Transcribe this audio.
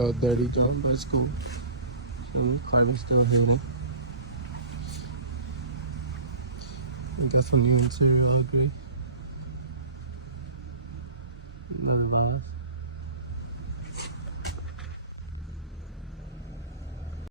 little dirty joint, but it's cool. So Carmen's still here. I guess when you interior all gray. Another vase.